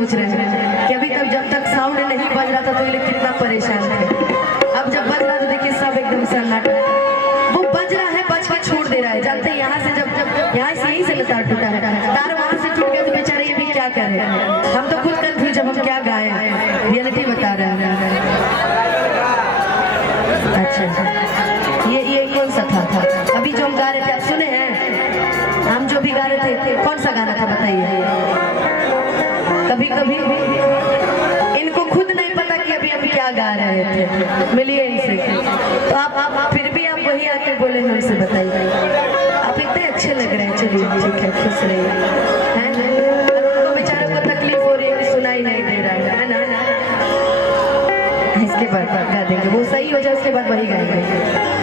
सोच रहे हैं कि अभी तक जब तक साउंड नहीं बज रहा था तो ये लोग कितना परेशान थे। अब जब बज रहा तो देखिए सब एकदम सन्नाटा। वो बज रहा है, बज के छोड़ दे रहा है। जानते हैं यहाँ से जब यहाँ से यहीं से तार टूटा है, तार वहाँ से टूट गया तो बेचारे ये भी क्या कर रहे हैं। हम तो खुद कंफ्यूज जब हम क्या गाए, रियलिटी बता रहे हैं। अच्छा ये कौन सा था अभी जो हम गा रहे थे, आप सुने हैं? हम जो भी गा रहे थे कौन सा गाना था बताइए? कभी कभी इनको खुद नहीं पता कि अभी हम क्या गा रहे थे। मिलिए इनसे तो आप फिर भी आप वही आके बोले हमसे बताइए। आप इतने अच्छे लग रहे हैं। चलिए ठीक है, खुश रहिए। उनको बेचारे को तकलीफ हो रही है कि सुनाई नहीं दे रहा है ना। इसके बाद गा देंगे, वो सही हो जाए उसके बाद वही गाएंगे।